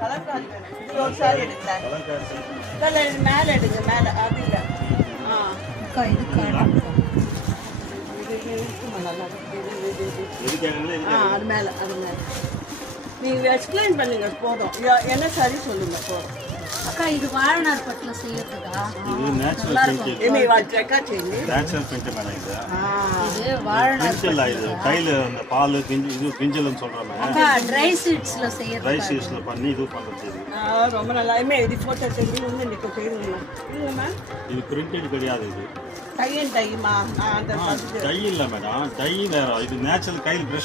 கலர்காரி இது ஒரு சாரி எடுத்தேன். இதில் மேலே எடுங்க, மேலே அது இல்லை. அக்கா இது நல்லா அது மேலே நீங்கள் எக்ஸ்பிளைன் பண்ணுங்க போதும். என்ன சாரி சொல்லுங்க போதும். அக்கா இது வாழநார் பட்டில் செய்யறதுக்கா? இது natural paint. Natural paint madam இது. இது வாழநார் இது கையில் அந்த பால் இது பிஞ்சல்னு சொல்கிறாங்க. அக்கா ட்ரை சீட்ஸில் செய்யறது. ட்ரை சீட்ஸில் பண்ணி இது பண்ணுறது. ரொம்ப நல்லா இது ஃபோட்டோ செஞ்சு வந்து நிற்க செய்யுங்களா இல்லைம்மா? இது பிரிண்டட் கிடையாது. இது டைமா? டை இல்லை மேடம், டை வேறு. இது நேச்சுரல் கையில் ப்ரெஷ்